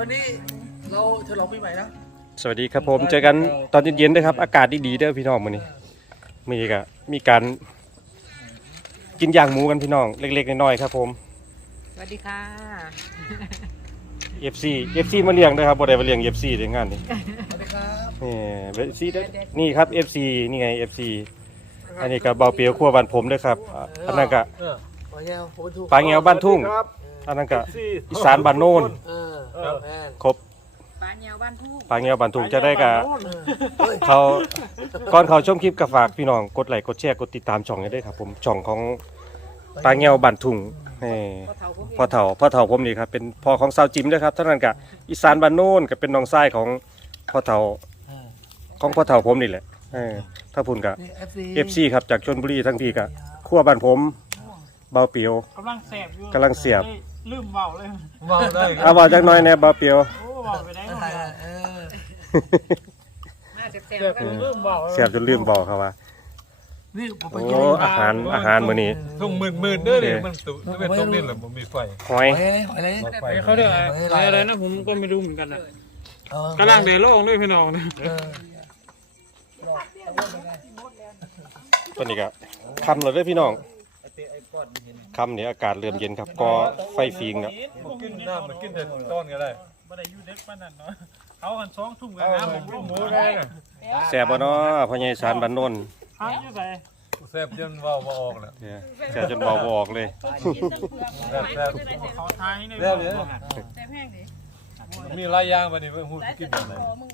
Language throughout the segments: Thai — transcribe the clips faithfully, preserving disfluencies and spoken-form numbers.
วันนี้เราฉลองปีใหม่นะสวัสดีครับผมเจอกันตอนเย็นๆด้วยครับอากาศดีๆเด้อพี่น้องมื้อนี้มีก็มีการกินย่างหมูกันพี่น้องเล็กๆน้อยๆครับผมสวัสดีค่ะเอฟ ซี เอฟ ซี มาเลี้ยงด้วยครับบ่ได้มาเลี้ยง เอฟ ซี ในงานนี้สวัสดีครับนี่เอฟ ซี นี่ครับ เอฟ ซี นี่ไง เอฟ ซี อันนี้ก็เบาเปียวครัวบ้านผมด้วยครับอันนั้นก็ปลาแงวบ้านทุ่งอันนั้นก็อีสานบ้านโน่นครบปลาแงวบ้านทุ่งปลาแงวบ้านทุ่งจะได้กับเขาก่อนเขาชมคลิปก็ฝากพี่น้องกดไลค์กดแชร์กดติดตามช่องนี้ด้วยครับผมช่องของปลาแงวบ้านทุ่งพ่อเฒ่าพ่อเฒ่าผมนี่ครับเป็นพ่อของสาวจิ๋มด้วยครับท่านั้นกับอีสานบ้านโน่นก็เป็นน้องชายของพ่อเฒ่าของพ่อเฒ่าผมนี่แหละถ้าพูดกับ เอฟ ซี ครับจากชลบุรีทั้งพี่กับขั้วบ้านผมเบาเปียวกำลังเสียบอยู่กำลังเสียบลืมเบาเลยเบาเลยเอาเบาจักหน่อยแน่เบาเปียวเบาไปได้เสียบจนลืมบอกเขาว่าโอ้อาหารอาหารมื้อนี้ทุ่งหมื่นหมื่นเด้อเนี่ยมันตุเป็นตรงนี้แหละผมมีไฟหอยเขาเรียกอะไรอะไรนะผมก็ไม่รู้เหมือนกันอ่ะกำลังเดโล่ด้วยพี่น้องนะตอนนี้ก็ค่ำแล้วเด้อพี่น้องค่ำเนี่ยอากาศเริ่มเย็นครับก็ไฟฟิงครับกินน้ำมันกินแต่ต้นก็ได้บ่ได้อยู่เด็กปานนั้นเนาะเอากันสองทุ่มกันน้ำผมลูกหมูได้แซ่บบ่เนาะพ่อใหญ่สารบ้านโน่นหายอยู่ไสแซ่บจนเว้าบ่ออกแล้วแซ่บจนเว้าบ่ออกเลยแซ่บแซ่บเขาทายให้ได้แซ่บเลยแซ่บแห้งดิมีหลายอย่างบัดนี้เพิ่นฮู้กินแบบไหน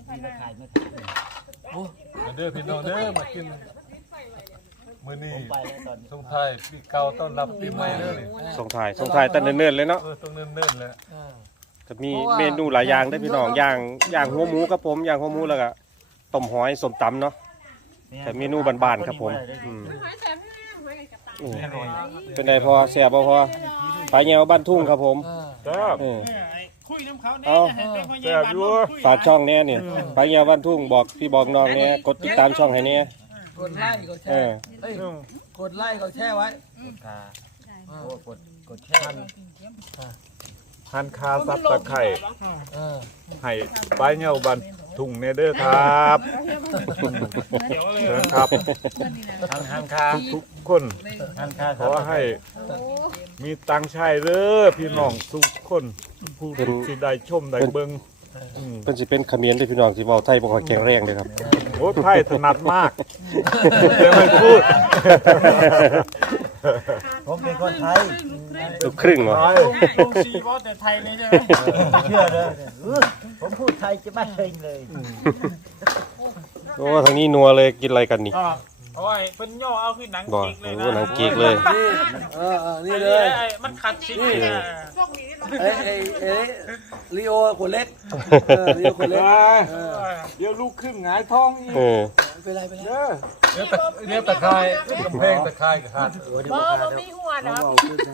โอ้เด้อพี่น้องเด้อมากินมื้อนี้ส่งท้ายปีเก่าต้อนรับปีใหม่เด้อนี่ส่งท้ายส่งท้ายตั้งเนิ่นๆเลยเนาะเออต้องเนิ่นๆแล้วก็มีเมนูหลายอย่างเด้อพี่น้องย่างย่างหัวหมูครับผมย่างหัวหมูแล้วก็ต้มหอยส้มตำเนาะแต่เมนูบ้านๆครับผมอืมเป็นไงพอแซ่บบ่พอปลาแงวบ้านทุ่งครับผมครับคุยน้ำเขาแน่แซ่บอยู่ฝากช่องแน่นี่ปลาแงวบ้านทุ่งบอกพี่บอกน้องแน่กดติดตามช่องให้แน่กดไลค์กดแชร์กดไลค์กดแชร์ไว้กดกดแชร์หันคาซับตะไคร่ให้ปลาแงวบ้านทุ่งเนเด้อครับเชิญครับหันคาทุกคนขอให้มีตังค์ใช้เด้อพี่น้องทุกคนผู้ที่ได้ชมได้เบิ่งเพิ่นสิเป็นเขมรเด้อพี่น้องสิเว้าไทยบ่ค่อยแข็งแรงเด้อครับโอ้ไทยถนัดมากแต่ไม่พูดผมเป็นคนไทยลูกครึ่งเหรอผมซีบ่แต่ไทยเลยใช่มั้ยเชื่อเด้อผมพูดไทยจะไม่เก่งเลยโอ้ทางนี้นัวเลยกินอะไรกันนี่โอ้ยเพิ่นย่อเอาคือหนังเก๊กเลยนะหนังเก๊กเลยเออๆนี่เลยมันขัดสินะเอ้ยเอ้ยลีโอคนเล็กเออลีโอคนเล็กเดี๋ยวลูกครึ่งหงายท้องอีกเออเป็นไรเป็นไรเดี๋ยวตะเดี๋ยวตะไคร้กำแพงตะไคร้กับขาดบ่บ่มีหัวนะ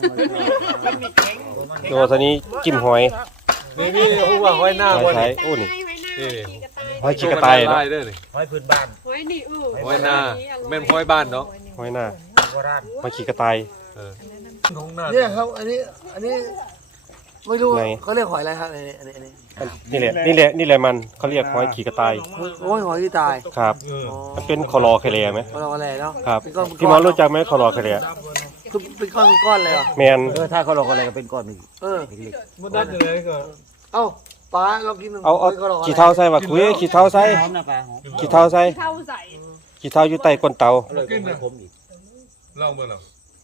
โอ้ทางนี้จิ้มหอยนี่นี่ฮู้ว่าหอยหน้าบ่นี่โอ้นี่หอยขี้กระต่ายเนาะหอยพื้นบ้านหอยนี่เออหอยหน้าแม่นหอยบ้านเนาะหอยหน้าหอยขี้กระต่ายเออน้องหน้าเนี่ยครับอันนี้อันนี้ไม่รู้เขาเรียกหอยอะไรครับอันนี้อันนี้อันนี้นี่แหละนี่แหละนี่แหละมันเขาเรียกหอยขี้กระต่ายโอ้ยหอยขี้ตายครับมันเป็นคอรอเคเลียไหมคอรอเคเลียเนาะครับพี่มอรู้จักไหมคอรอเคเลียคือเป็นก้อนก้อนเลยอ่ะแมนเออถ้าคอรอเคเลียก็เป็นก้อนหนึ่งเออมันได้เลยก็เอ้าปลาเรากินเอาเอาขี้เท้าใส่มาคุยขี้เท้าใส่ขี้เท้าใส่ขี้เท้าอยู่ใต้ก้นเตาลองเบิ่งเนาะ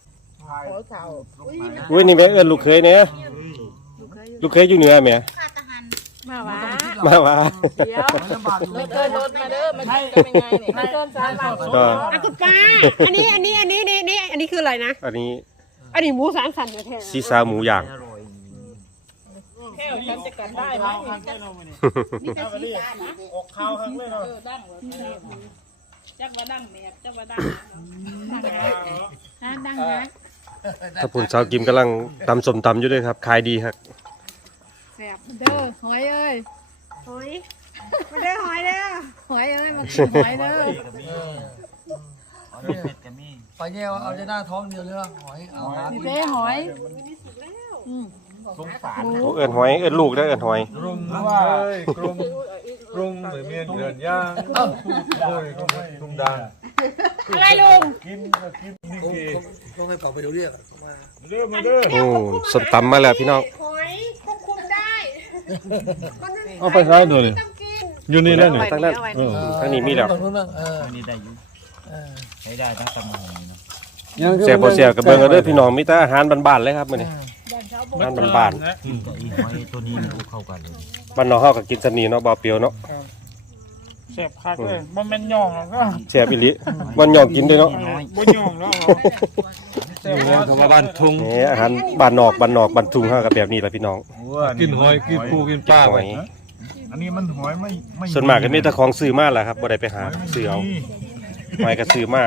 อุ้ยนี่แม่เอิ้นลูกเคยเนี่ยลูกเคยอยู่เหนือแม่มาว่ามาว่าเดี๋ยวไม่เกินรถมาเด้อมันเป็นยังไงนี่ไม่เกินสามบาทก็อ่ะคุณป้าอันนี้อันนี้อันนี้นี่นี่อันนี้คืออะไรนะอันนี้อันนี้หมูสามสันแท้ซีซาหมูย่างแค่ฉันจะกัดได้ไหมนี่เป็นซีซานะอกข้าวทั้งเลยเนาะจักว่าดังแมบจักว่าดังฮะดังนะถ้าผุนสาวกิมกำลังตำสมตำอยู่ด้วยครับขายดีครับแซ่บเด้อหอยเอ้ยหอยมาเด้อหอยเด้อหอยเอ้ยมากินหอยเด้อปลาแงวเอาจะหน้าท้องเดียวเลยหอยเอาพี่เป้หอยสงสารโอ้เอิ้นหอยเอิ้นลูกได้อเอิ้นหอยรุมว่าเอ้ยกรุมรุมเหมือนเมียนเดือนย่างโอ้ยกรุมกรุมดังอะไรลุงกินก็กินนี่ต้องเกต้องให้เป่าไปเดี๋ยวเรียกมาเด้อมาเด้อโอ้สมตำมาแล้วพี่น้องหอยควบคุมได้เอาไปซ้ายดูนี่ต้องกินอยู่นี่แล้วนี่ทางนั้นทางนี้มีแล้วตรงนู้นบ้างเอออันนี้ได้อยู่ใช้ได้ทั้งตำมะฮงนี่เนาะแซ่บบ่แซ่บก็เบิ่งเอาเด้อพี่น้องมีแต่อาหารบ้านๆเลยครับมื้อนี้อาหารบ้านแต่อีหอยตัวนี้มันเข้ากันเลยๆบ้านนอกเฮาก็กินซำนี้เนาะบ่เปรี้ยวเนาะเสียบคักเลยบ่แม่นย่องแล้วก็แซ่บอีหลีวันยองกินด้วยเนาะบ่ย่องแล้วอยู่แล้วคำว่าบ้านทุ่งนี่อาหารบ้านนอกบ้านนอกบ้านทุ่งเฮาก็แบบนี้แหละพี่น้องกินหอยกินปูกินปลาหไปอยอันนี้มันหอยไม่ไม่ส่วนมากก็มีแต่ของซื้อมาแหละครับบ่ได้ไปหาซื้อเอาหอยก็ซื้อมา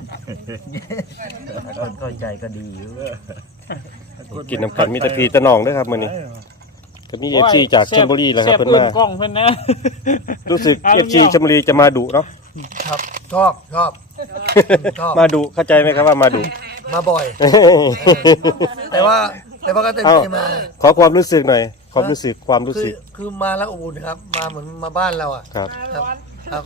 ก็ใจก็ดีอยู่กินน้ำกันมีแต่พี่แต่น้องเด้อครับมื้อนี้ก็มี เอฟ ซี จากชลบุรีแหละครับเพิ่นมากล้องเพิ่นนะรู้สึก เอฟ ซี ชลบุรีจะมาดุเนาะครับชอบชอบชอบมาดุเข้าใจไหมครับว่ามาดุมาบ่อย แต่ว่าแต่ว่าก็เต็มเอ้าใจมาขอความรู้สึกหน่อย ความรู้สึกความรู้คืสึอก คือมาแล้วอบอุ่นครับ มาเหมือนมาบ้านเราอ่ะครับครับครับ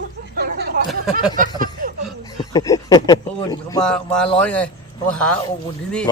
อบอุ่นเขามามาร้อยไงมาหาอบอุ่นที่นี่บ่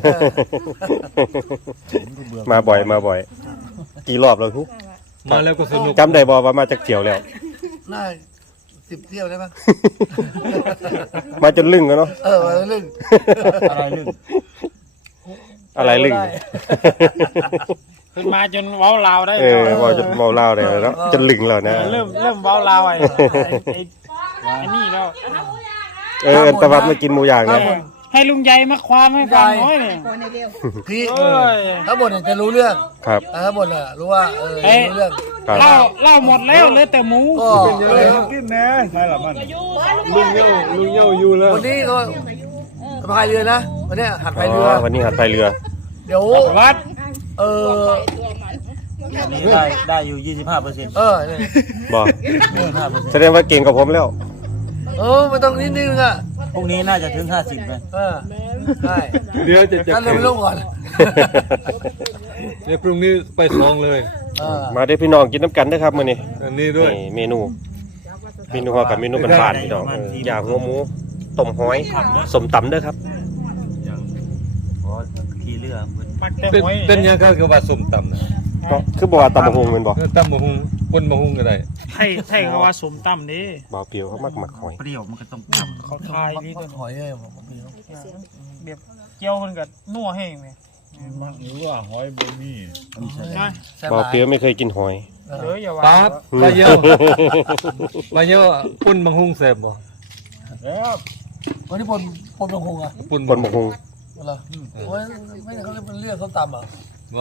มาบ่อยมาบ่อย กี่รอบแล้วทุกมาแล้วก็สนุกจำได้บ่ว่ามาจากเที่ยวแล้วน่าสิบเที่ยวได้ปะมาจนลึงแล้วเนาะเออมาเรื่องอะไรลึกอะไรลึงเพิ่นมาจนเว้าลาวได้เออบ่จนเมาเล่าได้แล้วเนาะจนลึงแล้วนะเริ่มเริ่มเว้าลาวไอ้ไอ้ไอ้นี่แล้วเออตะวันมากินหมูย่างนะให้ลุงใหญ่มาความให้ฟังหน่อยนี่พี่เอ้ยถ้าบทเนี่ยจะรู้เรื่องครับถ้าบทเนี่ยรู้ว่าเออรู้เรื่องครับเล่าเล่าหมดแล้วเหลือแต่หมูก็เอ้ยมากินแน่ใช่หรอมันลุงเย่าลุงเย่าอยู่แล้ววันนี้ก็พายเรือนะวันเนี้ยหัดพายเรืออ๋อวันนี้หัดพายเรือเดี๋ยววัดเออนี่ได้ได้อยู่ยี่สิบห้าเปอร์เซ็นต์เออเนี่ยบ่ยี่สิบห้าเปอร์เซ็นต์แสดงว่าเก่งกว่าผมแล้วเออไม่ต้องนิดนึงอ่ะพรุ่งนี้น่าจะถึงห้าสิบไหมเออใช่เดี๋ยวจะจะท่านเรือไปลงก่อนเดี๋ยวพรุ่งนี้ไปสองเลยเออมาเด้อพี่น้องกินน้ำกันเด้อครับมื้อนี้อันนี้ด้วยนี่เมนูเมนูเฮากับเมนูบ้านๆพี่น้องเออย่างหัวหมูต้มหอยสมตำเด้อครับอ๋อขี่เรือเพิ่นมักแต่เป็นหอยเป็นยังก็คือว่าส้มตำนะก็คือบอกว่าตำบักหุ่งแม่นบ่ตำมะฮุงปนมะฮุงก็ได้ไทยไทยเขาว่าสมตำนี่บ่าวเปรียวเขามักมักหอยเปรี้ยวมันก็ต้องเขาทายนี่ตัวหอยเลยผมพี่แบบเจียวมันก็นัวแห้งนี่มันหรือว่าหอยบะหมี่นะบ่าวเปรียวไม่เคยกินหอยเด้ออย่าว่าปั๊บปลาเยี่ยวปลาเยี่ยวปนมะฮุงแซ่บบ่แล้ววันนี้ปนปนลงคงอ่ะปนบนบักหุ่งเหรอโอ้ยไม่เขาเรียกมันเรียกเขาตำอ่ะบ่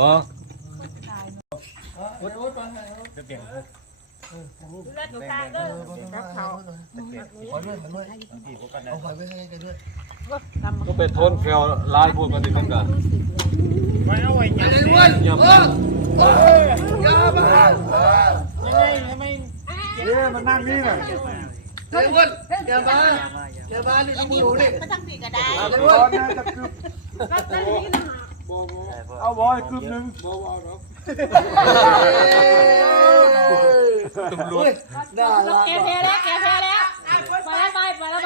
ขอด้วยขอด้วยเอาหอยไปให้กันด้วยก็ไปทนแควลายพวกกันนี่มันก็ไว้เอาไว้ยังไอ้อ้วนเออเออยาบ้ายังไงทำไมเอ๊ะมันนั่งนี่น่ะไอ้อ้วนยาบ้าอย่าบ้านี่ต้องดูดิไม่ต้องสีก็ได้ไอ้ตอ้วนอนนี้จะกึบเอาบอยกึบหนึงตำรวจน่ารักแกเพลแล้วแกเพลแล้วไปแล้วไปไปแล้วไป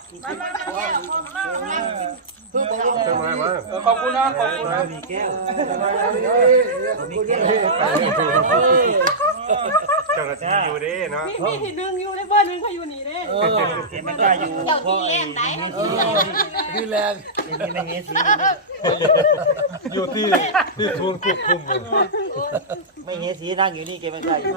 ขอบคุณนะขอบคุณนะมีแก้วเจ้าหน้าที่อยู่เด้เนาะมีที่ดึงอยู่ในเบอร์หนึ่งเขาอยู่นี่เด้เออเกมไม่กล้าอยู่เจ้าที่แรงไหนดีแรงเกมนี้ไม่เงี้ยสีอยู่ที่ที่ศูนย์ควบคุมอยู่ไม่เงี้ยสีนั่งอยู่นี่เกมไม่กล้าอยู่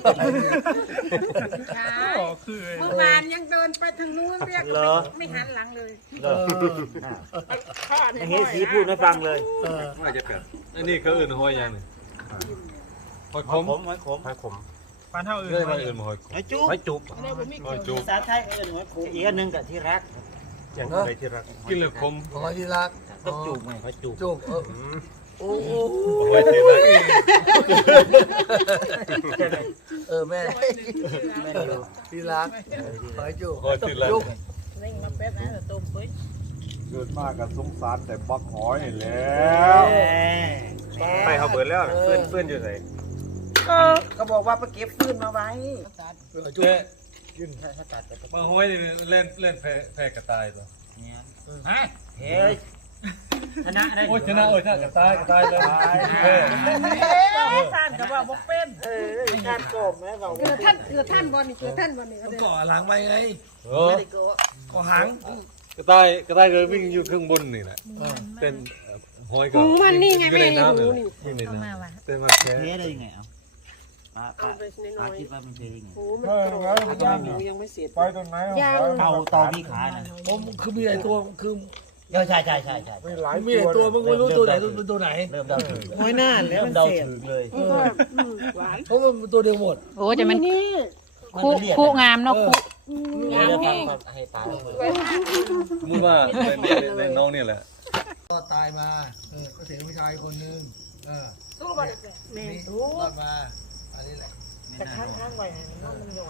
คือเมื่อวานยังเดินไปทางนู้นเรียกเหรอไม่หันหลังเลยเหรอไม่เงี้ยสีพูดไม่ฟังเลยเออว่าจะกันอันนี้เขาเอื่นหอยยังนี่หอยขขมมหอยขมหอยขมปานเท่าอื่นเรียกว่าเอื่นหอยขมหอยจุ๊บหอยจุบหอยจุ๊บภาษาไทยเอื่นหอยขมอีกอันหนึงกับที่รักอย่างไรที่รักกินเลยขมขอที่รักต้องจูบไงหอยจุบจูบเออโอ้โหหอยที่รักเออแม่แม่นอยู่ที่รักขอให้จูบหอยที่รักจูบเกิดมากับสงสารแต่บักหอยนี่แหล้วแหมไปเขาเบิดแล้วเพื่อนเพื่อนอยู่ไหนก็บอกว่าไปเก็บฟืนมาไว้จุ๊บมาห้อยเล่นเล่นแพ้แพ้กระต่ายป่ะฮะเฮ้ยชนะได้โอ้ยชนะโอ้ยชนะกระต่ายกระต่ายเลยเออท่านก็ว่าบ่เป็นเออท่านโกบแม่เราเกิดท่านเกิดท่านบอลนี่เกิดท่านบอลนี่ต้องก่อหลังไปไงเออไม่ได้โกบก่อหางกระต่ายกระต่ายเลยวิ่งอยู่ข้างบนนี่แหละเต้นห้อยก็หูมันนี่ไงอยู่แม่ในนี่น้ำหูเลยนี่วิ่งในน้ำเต้นมาแค่เทได้ยังไงอ่ะป้าป้าป้าคิดว่ามันเทยังไงหูมันโกรธย่างหนูยังไม่เสร็จไปตรงไหนย่างเต่าต่อมีขานะผมคือมีหลายตัวคือเออใช่ใช่ใช่ใช่มีหลายมีหลายตัวมึงไม่รู้ตัวไหนเป็นตัวไหนเริ่มเดาถึงน้อยหน้าแล้เริ่วมมันเดาเสร็จถึงเลยหวานเพราะมันเป็นตัวเดียวหมดโอ้จะมันนี่คู่คู่งามเนาะคู่งามแห้งให้ป้ามุดว่าในน้องนี่แหละก็ตายมาเออก็เสียผู้ชายคนนึงเออสู้บอลแม่นี่สู้รอดมาอันนี้แหละแต่ข้างข้างไว้น้องมันหย่อน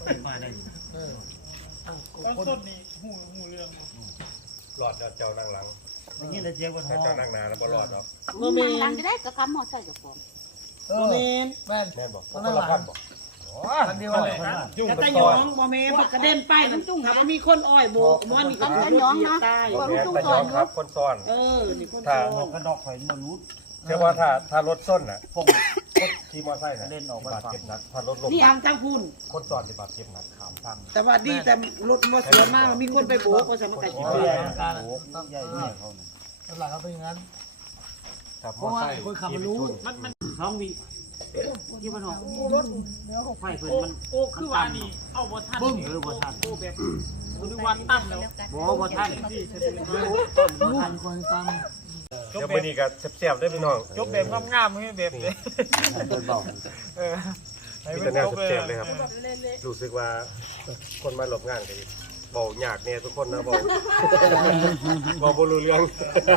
มาได้เออต้นสดนี่หูหูเรื่องหลอดเจ้านั่งหลังนี่เลยเจียวกันหอเจ้านั่งนานแล้วบ่หลอดหรอกโมเมนหลังจะได้กระกำหมดใส่กระป๋องเออแม่นแม่นบอกต้องนั่งหลังอันเดียวเลยยุ่งกกับระตยออน งบ่แม่นกระเด็นไปมันจุ้งครับมันมีคนอ้อยโบกมันนี่ก็กระย้องนะตายแม่นตะยองครับคนซ้อนเออนี่คนถ้ากระดอกข่อยมันรู้เชื่อว่าถ้าถ้ารถส้นน่ะพวกขี่มอไซค์น่ะเล่นออกมาบาดเจ็บหนักถ้ารถลมนี่ทางทางพุ่นคนซ้อนที่บาดเจ็บหนักขามฟังแต่ว่าดีแต่รถมาสวนมากมีคนไปโบกก็สมกันอยู่ใหเลญ่ยใหญ่เนี่ยเขาหลังเขาเป็นอย่างนั้นถ้ามอไซค์ขี่ไปชนมันมันสองวิที่มันออกไฟเพิ่นมันโอ้คือว่านี่เอาบ่ทันบึ้งหรือบ่ทันโอ้แบบนึกว่าตั้มแล้วบ่บ่ทันลูกคนตามเดี๋ยวมื้อนี้ก็แซ่บๆเด้อพี่น้องจบแบบงามๆให้แบบนี้ เออมีแต่แนวแซ่บๆเลยครับ รู้สึกว่าคนมาหลบงานกันเบายากเนี่ยทุกคนนะบอกบอกบรู้เรื่อง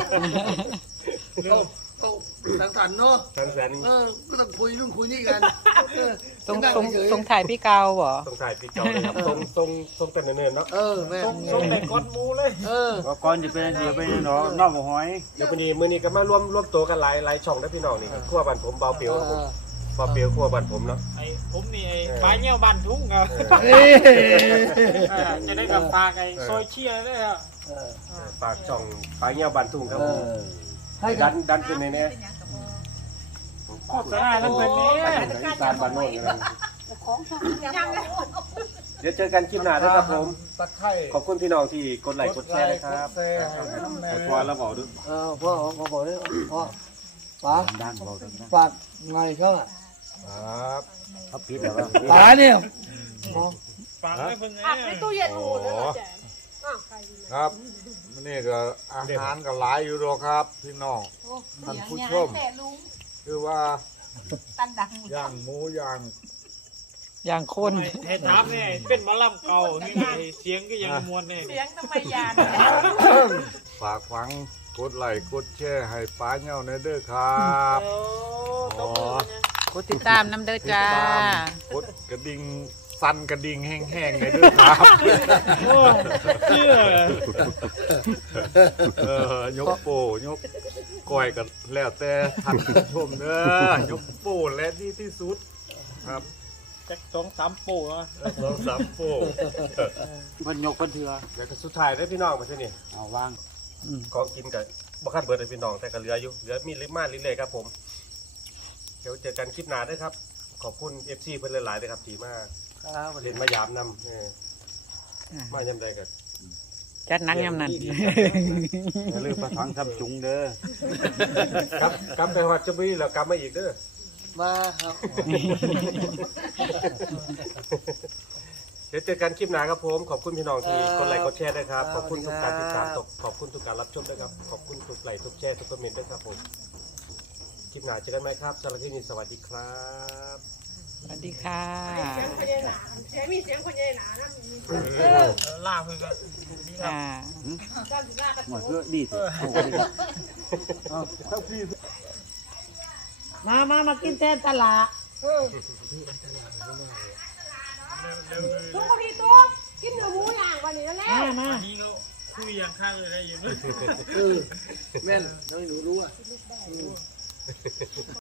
เขาสังสรรค์เนาะทั้งแสนเออก็ต้องคุยนู่นคุยนี่กันเออทรงนั่ทรงเฉยๆทรงถ่ายพี่เกาเหรอต้องถ่ายพี่เจ้าเลยครับทรงทรงทรงเป็นเนินๆเนาะเออแม่ทรงแต่ก้อนมูเลยเออก็ก่อนจะเป็นเดียวไปเนาะนอกหอยเดี๋ยววันนี้มื้อนี้ก็มาร่วมร่วมตัวกันหลายหลายช่องนะพี่น้องนี่ขั้วบันผมเบาเปียวครับผมเบาเปียวขั้วบันผมเนาะไอ้ผมนี่ไอ้ปลาเงี้ยวบันทุ่งครับเฮ้ยจะได้กับปลาไอ้ซอยเชียร์ด้วยครับฝากช่องปลาเงี้ยวบันทุ่งครับเอผมอให้ดักันนดันขึ้นในนี้โคตรสะอาดแล้วเป็นนี้อีสานบ้านโน้นกันของช่องยังเดี๋ยวเจอกันคลิปหน้าด้วยครับผมตะไคร้ขอบคุณพี่น้องที่กดไลค์กดแชร์นะครับแซ่ให้น้ำแน่ไอ้ตัวแล้วบอกด้วยเออพ่อเขาบอกเลยพ่อป๋าดังเบาดังปากไงเขาอ่ะครับเขาปิดแล้วว่าป๋าเนี่ยปลาไม่เป็นไงอัดในตู้เย็นหูแล้วแจกครับนี่ก็อาหารก็หลายอยู่หรอกครับ พี่น้องท่านผู้ชมคือว่าตันดังย่างหมูย่างอย่างคนไอ้ถามเนี่ยเป็นมะล่ำเก่านี่ไงเสียงก็ยังมวนเนี่ยเสียงทำไมยานฝากฟังกดไลค์กดแชร์ให้ป้าเหี่ยวในเด้อครับอ๋อกดติดตามน้ำเด้อติดจ้าตามกดกระดิ่งสั่นกระดิ่งแห้งๆในเด้อครับโอ้เชื่อเออยกโป้ยกก้อยกันแล้วแต่ท่านผู้ชมเด้อยกโป้และดีที่สุดครับจักสองสามโป้อะสองสามโป้เพิ่นยกเพิ่นเถือเดี๋ยวก็สุดท้ายได้พี่น้องมาที่นี่เอาวางของกินกับบ่คันเบิดเลยพี่น้องแต่ก็เหลืออยู่เหลือมีเล็กมากเรื่อยๆครับผมเดี๋ยวเจอกันคลิปหน้าด้วยครับขอบคุณ เอฟ ซี เพิ่นหลายๆด้วยครับดีมากครับเล่นมายามนำเออมายามใดกันจัดหนังยำนั้นอย่าลืมประทังซัมจุงเด้อครับกลับไปฮอดจะบุรีแล้วกลับมาอีกเด้อมาครับเดี๋ยวเจอกันคลิปหน้าครับผมขอบคุณพี่น้องที่กดไลค์กดแชร์ด้วยครับขอบคุณทุกการติดตามขอบคุณทุกการรับชมด้วยครับขอบคุณทุกไลค์ทุกแชร์ทุกคอมเมนต์ด้วยครับผมคลิปหน้าเจอกันไหมครับสำหรับที่นี่สวัสดีครับสวัสดีค่ะเสียงคนใหญ่หนาเสียงมีเสียงคนใหญ่หนานะล่าเพื่อนค่ะจ้างสิลากันหมดเพื่อดีสิมามามากินแทนตลาดทุกคนพี่ตุ๊กกินเนื้อหมูย่างวันนี้แล้วมามานี่ก็คุยอย่างข้างเลยได้อยู่ด้วยเออแม่นน้องหนูรู้อ่ะ